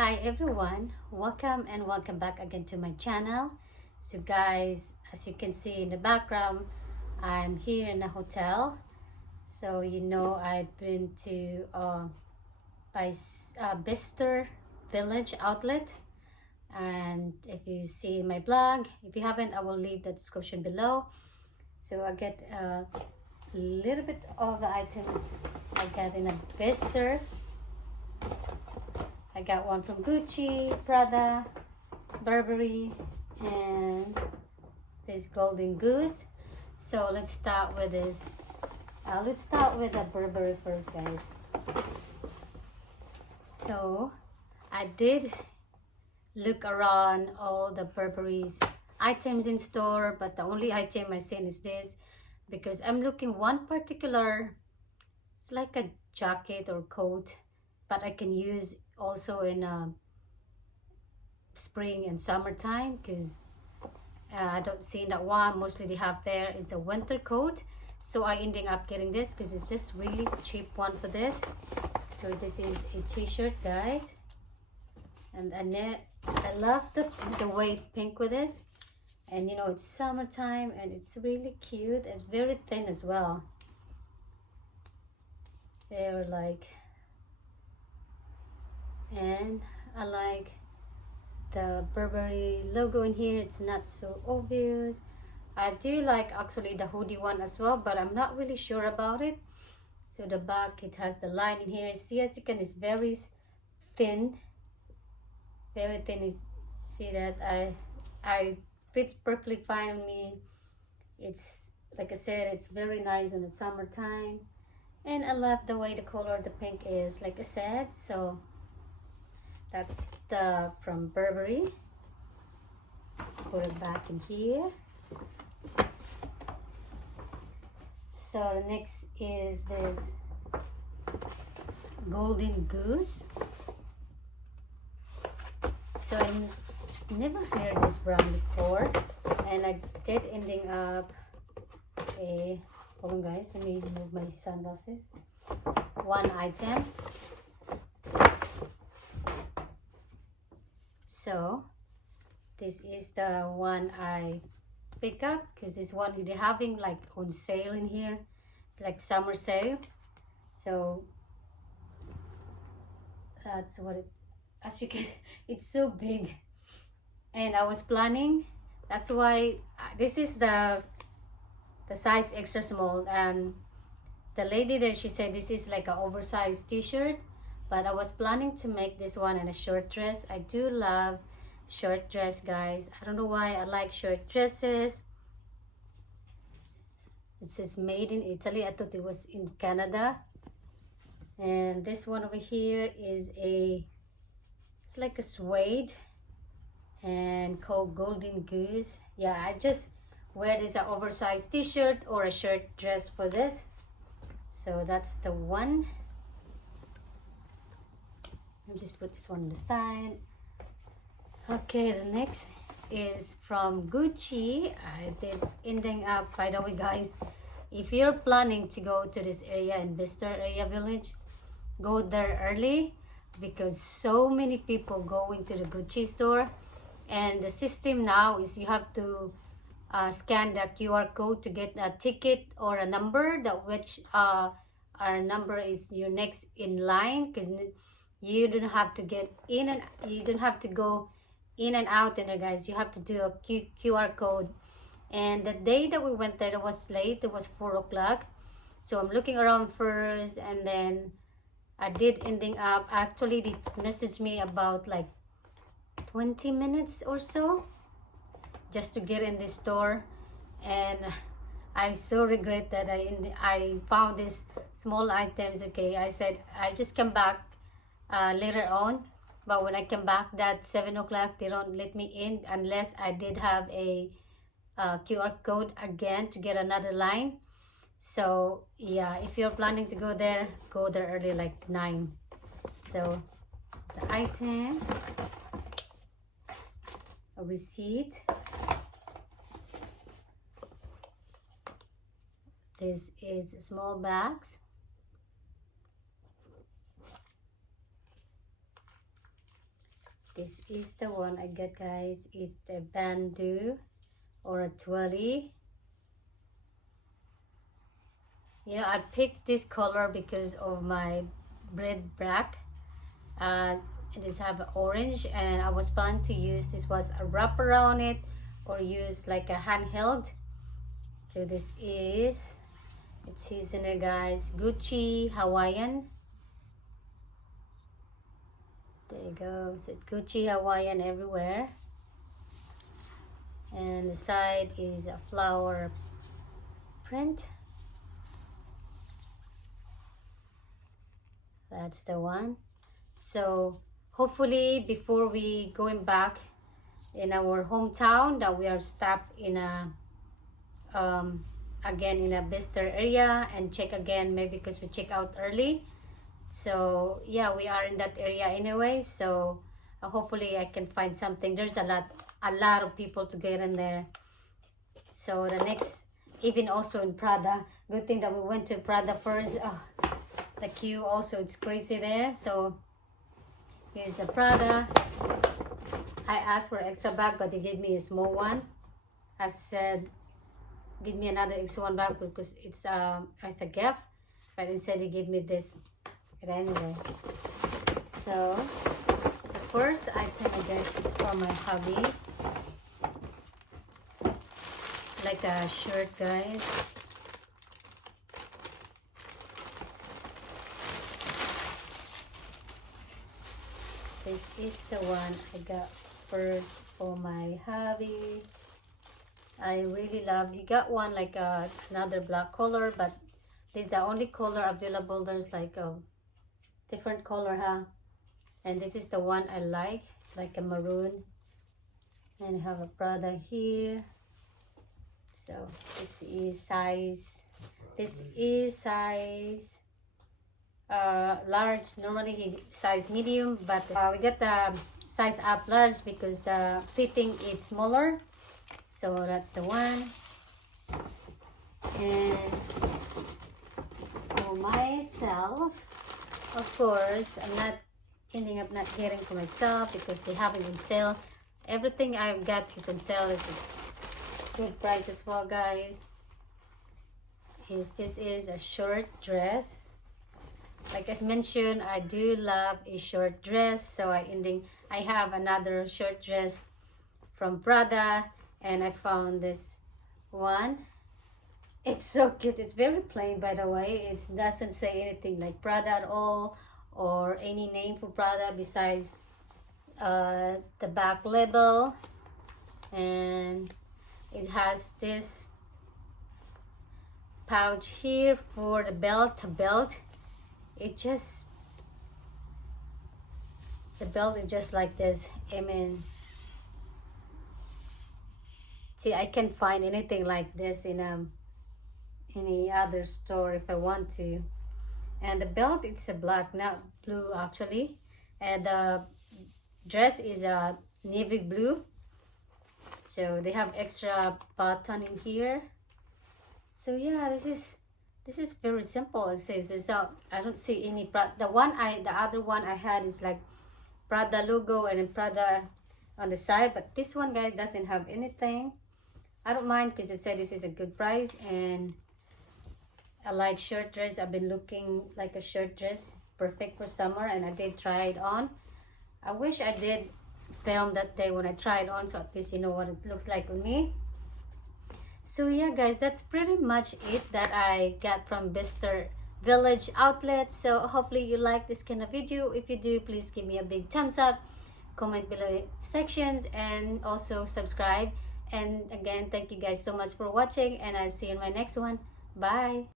Hi everyone, welcome and welcome back again to my channel. So guys, as you can see in the background, I'm here in a hotel. So I've been to Bicester village outlet, and if you see my blog, if you haven't, I will leave the description below. So I get a little bit of the items I got in a Bicester. I got one from Gucci, Prada, Burberry, and this golden goose. So let's start with this. Let's start with the Burberry first, guys. So I did look around all the Burberry's items in store, but the only item I seen is this, because I'm looking one particular, it's like a jacket or coat, but I can use also in spring and summertime, because I don't see that one. Mostly they have there, it's a winter coat. So I ending up getting this because it's just really cheap one for this. So this is a t-shirt, guys, and I love the way pink with this, and it's summertime and it's really cute and very thin as well. They're like, and I like the Burberry logo in here. It's not so obvious. I do like actually the hoodie one as well, but I'm not really sure about it. So the back, it has the line in here. See, as you can, it's very thin, very thin. Is see that I fits perfectly fine on me. It's like I said, it's very nice in the summertime, and I love the way the color of the pink is, like I said. So that's the from Burberry. Let's put it back in here. So the next is this golden goose. So I never heard this brand before, and I did ending up a, hold on guys, let me move my sunglasses. One item. So this is the one I pick up, because this one they're having like on sale in here, like summer sale. So that's what it, as you can, it's so big, and I was planning, that's why this is the size extra small, and the lady there, she said this is like an oversized t-shirt, but I was planning to make this one in a short dress. I do love short dress, guys. I don't know why I like short dresses. It says made in Italy. I thought it was in Canada. And this one over here is it's like a suede and called golden goose. Yeah, I just wear this an oversized t-shirt or a short dress for this. So that's the one. I'll just put this one on the side. Okay, the next is from Gucci. I did ending up, by the way guys, if you're planning to go to this area in Bicester area village, go there early, because so many people go into the Gucci store, and the system now is you have to scan the QR code to get a ticket or a number, that which our number is your next in line, because you don't have to get in, and you don't have to go in and out in there, guys. You have to do a QR code. And the day that we went there, it was late. It was 4 o'clock. So I'm looking around first, and then I did ending up, actually they messaged me about like 20 minutes or so just to get in this store. And I so regret that I found these small items. Okay, I said I just come back later on, but when I come back that 7 o'clock, they don't let me in unless I did have a QR code again to get another line. So yeah, if you're planning to go there early, like 9. So it's an item, a receipt. This is small bags. This is the one I got, guys. It's the bandeau or a twirly. You know, I picked this color because of my bread black. It is have orange, and I was planning to use this was a wrap around it or use like a handheld. So this is, it says in there, guys, Gucci Hawaiian. There you go. It's Gucci Hawaiian everywhere. And the side is a flower print. That's the one. So hopefully before we going back in our hometown, that we are stopped in a again in a Bicester area and check again, maybe because we check out early. So yeah, we are in that area anyway, so hopefully I can find something. There's a lot of people to get in there. So the next, even also in Prada, good thing that we went to Prada first. The queue also, it's crazy there. So here's the Prada. I asked for extra bag, but they gave me a small one. I said give me another extra one bag because it's a gift, but instead they gave me this. But anyway, so the first item I get is from my hubby. It's like a shirt, guys. This is the one I got first for my hubby. I really love. You got one like another black color, but this is the only color available. There's like a different color, huh? And this is the one I like a maroon. And I have a Prada here. So this is size. This is size large. Normally he size medium, but we got the size up large because the fitting is smaller. So that's the one. And for myself, of course, I'm not ending up not getting for myself because they have it on sale. Everything I've got is on sale. It's a good price as well, guys. This is a short dress. Like as mentioned, I do love a short dress, so I have another short dress from Prada, and I found this one. It's so cute. It's very plain, by the way. It doesn't say anything like Prada at all or any name for Prada besides the back label, and it has this pouch here for the belt. The belt is just like this. I mean, see, I can find anything like this in any other store if I want to. And the belt, it's a black, not blue actually, and the dress is a navy blue. So they have extra button in here. So yeah, this is very simple. It says I don't see any the other one I had is like Prada logo and then Prada on the side, but this one, guys, doesn't have anything. I don't mind because it said this is a good price, and I like short dress. I've been looking like a short dress, perfect for summer, and I did try it on. I wish I did film that day when I tried on, so at least you know what it looks like on me. So yeah, guys, that's pretty much it that I got from Bicester Village outlet. So hopefully you like this kind of video. If you do, please give me a big thumbs up, comment below sections, and also subscribe. And again, thank you guys so much for watching, and I'll see you in my next one. Bye.